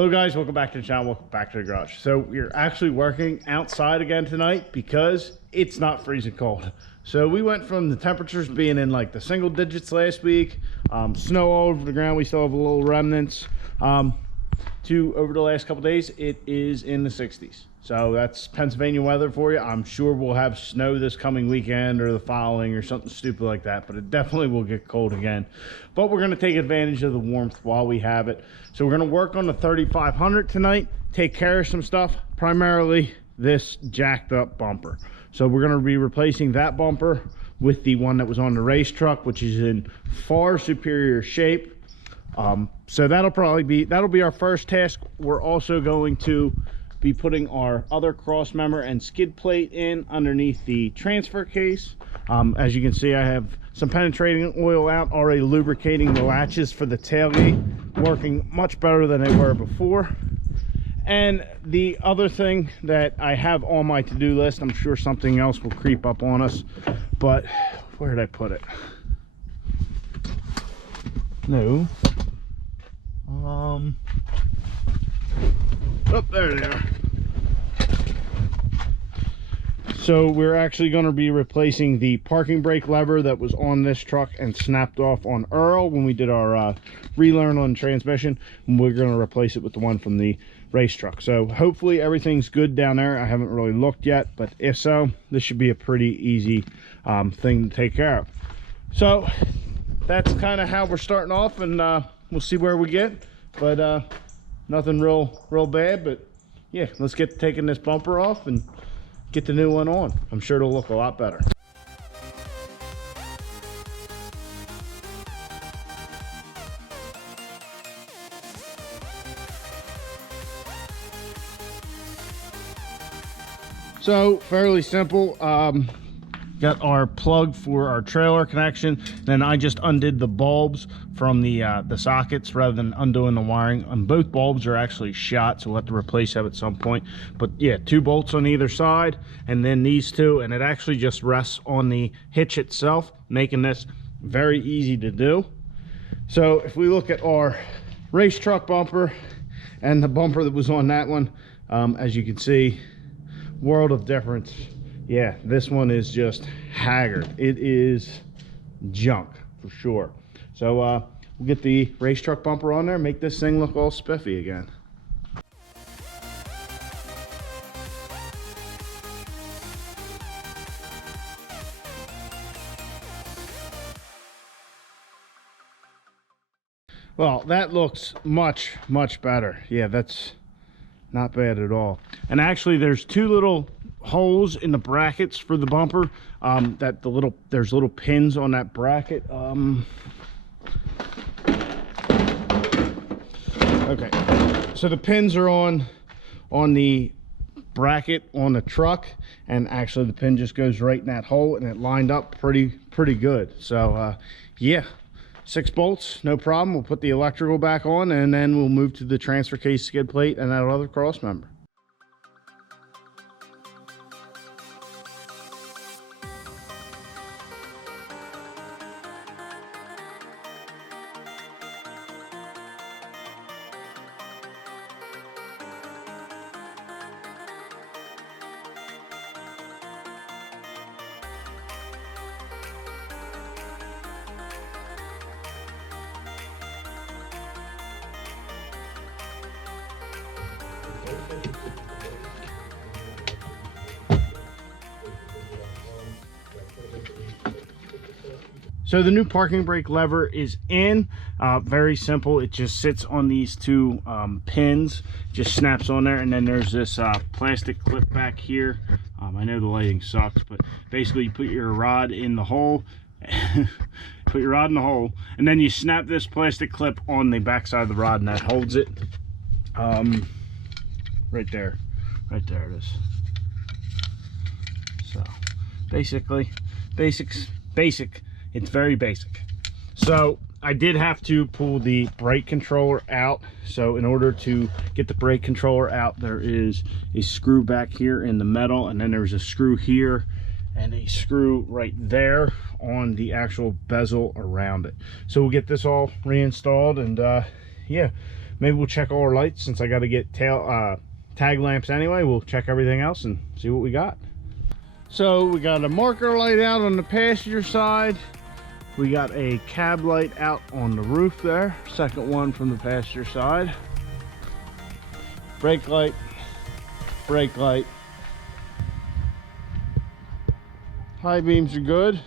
Hello guys, welcome back to the channel, welcome back to the garage. So we're actually working outside again tonight because it's not freezing cold. So we went from the temperatures being in like the single digits last week, snow all over the ground, we still have a little remnants, to over the last couple days it is in the 60s. So that's Pennsylvania weather for you. I'm sure we'll have snow this coming weekend or the following or something stupid like that, but it definitely will get cold again. But we're going to take advantage of the warmth while we have it. So we're going to work on the 3500 tonight, take care of some stuff, primarily this jacked up bumper. So we're going to be replacing that bumper with the one that was on the race truck, which is in far superior shape. So that'll be our first task. We're also going to be putting our other cross member and skid plate in underneath the transfer case. As you can see, I have some penetrating oil out, already lubricating the latches for the tailgate, working much better than they were before. And the other thing that I have on my to-do list, I'm sure something else will creep up on us, but where did I put it? No. Oh, there they are. So we're actually going to be replacing the parking brake lever that was on this truck and snapped off on Earl when we did our relearn on transmission. And we're going to replace it with the one from the race truck. So hopefully everything's good down there. I haven't really looked yet, but if so, this should be a pretty easy thing to take care of. So that's kind of how we're starting off, and we'll see where we get, but nothing real bad. But yeah, let's get taking this bumper off and get the new one on. I'm sure it'll look a lot better. So fairly simple. Got our plug for our trailer connection, then I just undid the bulbs from the sockets rather than undoing the wiring. And both bulbs are actually shot, so we'll have to replace them at some point. But yeah, 2 bolts on either side, and then these 2, and it actually just rests on the hitch itself, making this very easy to do. So if we look at our race truck bumper and the bumper that was on that one, as you can see, world of difference. Yeah, this one is just haggard. It is junk for sure. So we'll get the race truck bumper on there and make this thing look all spiffy again. Well, that looks much better. Yeah, that's not bad at all. And actually there's 2 little holes in the brackets for the bumper, there's little pins on that bracket. Okay, so the pins are on the bracket on the truck, and actually the pin just goes right in that hole, and it lined up pretty good. So yeah, 6 bolts, no problem. We'll put the electrical back on, and then we'll move to the transfer case, skid plate, and that other cross member. So the new parking brake lever is in. Very simple. It just sits on these 2 pins, just snaps on there, and then there's this plastic clip back here. I know the lighting sucks, but basically you put your rod in the hole, put your rod in the hole, and then you snap this plastic clip on the back side of the rod, and that holds it. Right there it is. So basically, basic. It's very basic. So I did have to pull the brake controller out. So in order to get the brake controller out, there is a screw back here in the metal, and then there's a screw here and a screw right there on the actual bezel around it. So we'll get this all reinstalled, and yeah, maybe we'll check all our lights since I got to get tag lamps anyway. We'll check everything else and see what we got. So we got a marker light out on the passenger side. We got a cab light out on the roof there. Second one from the passenger side. Brake light, brake light. High beams are good.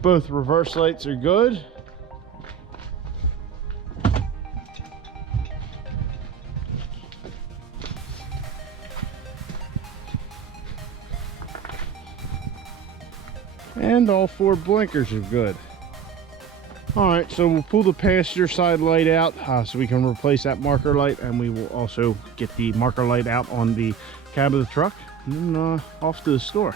Both reverse lights are good. And all 4 blinkers are good. All right, so we'll pull the passenger side light out so we can replace that marker light, and we will also get the marker light out on the cab of the truck, and then off to the store.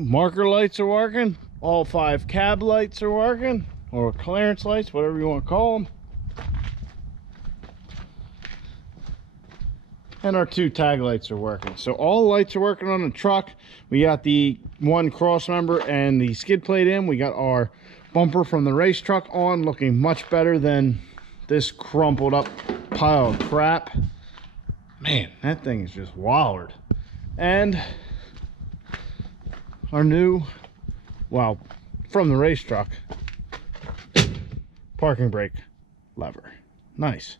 Marker lights are working. All 5 cab lights are working, or clearance lights, whatever you want to call them. And our 2 tag lights are working. So all lights are working on the truck. We got the 1 cross member and the skid plate in. We got our bumper from the race truck on, looking much better than this crumpled up pile of crap. Man, that thing is just wild. And our new, well, from the race truck, parking brake lever. Nice.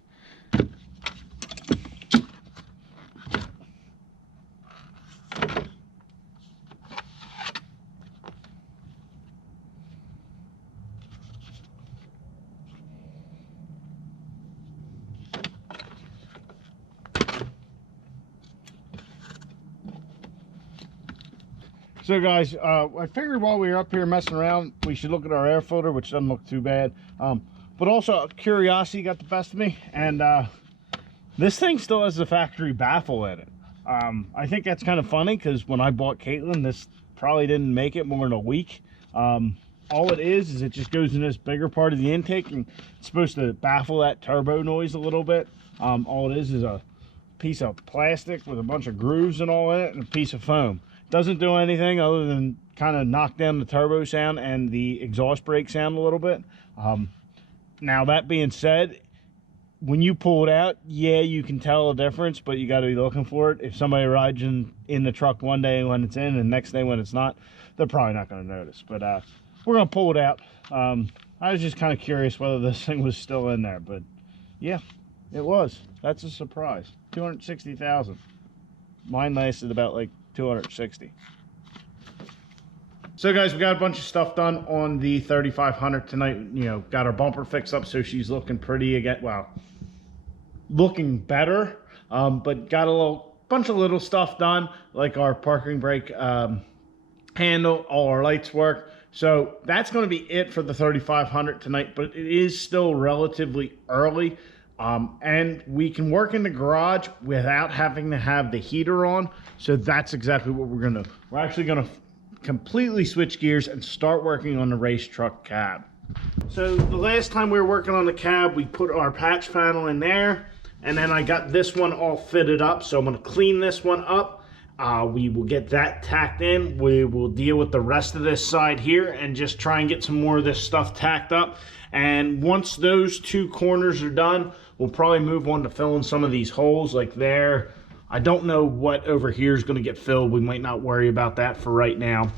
So guys, I figured while we were up here messing around, we should look at our air filter, which doesn't look too bad. But also curiosity got the best of me, and this thing still has the factory baffle in it. I think that's kind of funny because when I bought Caitlin, this probably didn't make it more than a week. All it is it just goes in this bigger part of the intake, and it's supposed to baffle that turbo noise a little bit. All it is a piece of plastic with a bunch of grooves and all in it, and a piece of foam. Doesn't do anything other than kind of knock down the turbo sound and the exhaust brake sound a little bit. Now that being said, when you pull it out, yeah, you can tell a difference, but you got to be looking for it. If somebody rides in the truck one day when it's in and the next day when it's not, they're probably not going to notice. But we're going to pull it out. I was just kind of curious whether this thing was still in there, but yeah, it was. That's a surprise. 260,000. Mine lasted about like 260. So guys, we got a bunch of stuff done on the 3500 tonight. You know, got our bumper fixed up so she's looking pretty again. Well, looking better, but got a bunch of little stuff done, like our parking brake handle. All our lights work. So that's going to be it for the 3500 tonight, but it is still relatively early. And we can work in the garage without having to have the heater on. So that's exactly what we're going to do. We're actually going to completely switch gears and start working on the race truck cab. So the last time we were working on the cab, we put our patch panel in there, and then I got this one all fitted up. So I'm going to clean this one up. We will get that tacked in. We will deal with the rest of this side here and just try and get some more of this stuff tacked up. And once those 2 corners are done, we'll probably move on to filling some of these holes like there. I don't know what over here is going to get filled. We might not worry about that for right now.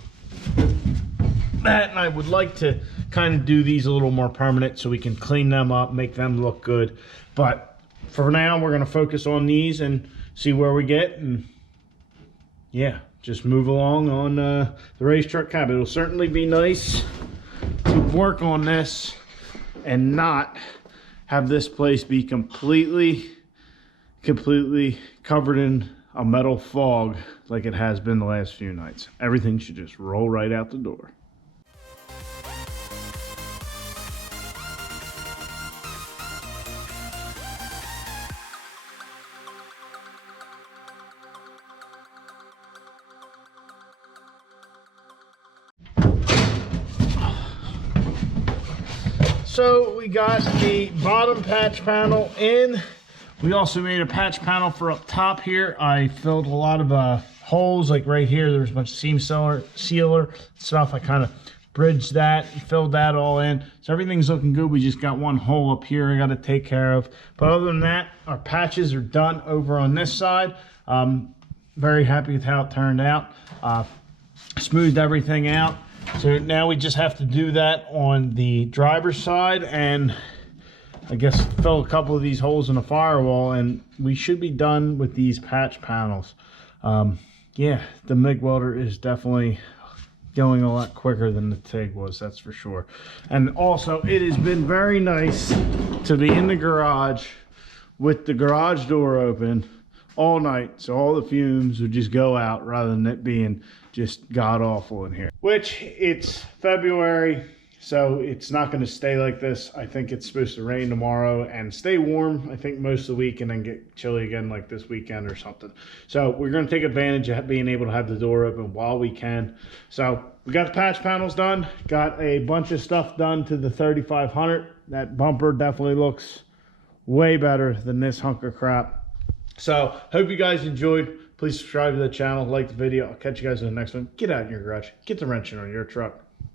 That, and I would like to kind of do these a little more permanent so we can clean them up, make them look good. But for now, we're going to focus on these and see where we get, and yeah, just move along on the race truck cab. It'll certainly be nice to work on this and not have this place be completely covered in a metal fog like it has been the last few nights. Everything should just roll right out the door. So we got the bottom patch panel in. We also made a patch panel for up top here. I filled a lot of holes, like right here. There's a bunch of seam sealer stuff. I kind of bridged that, filled that all in. So everything's looking good. We just got one hole up here I got to take care of. But other than that, our patches are done over on this side. Very happy with how it turned out. Smoothed everything out. So now we just have to do that on the driver's side and I guess fill a couple of these holes in the firewall, and we should be done with these patch panels. Yeah, the MIG welder is definitely going a lot quicker than the TIG was, that's for sure. And also, it has been very nice to be in the garage with the garage door open all night, so all the fumes would just go out rather than it being just god awful in here. Which, it's February, so it's not going to stay like this. I think it's supposed to rain tomorrow and stay warm, I think, most of the week, and then get chilly again like this weekend or something. So we're going to take advantage of being able to have the door open while we can. So we got the patch panels done, got a bunch of stuff done to the 3500. That bumper definitely looks way better than this hunk of crap. So hope you guys enjoyed. Please subscribe to the channel, like the video. I'll catch you guys in the next one. Get out in your garage, get the wrenching on your truck.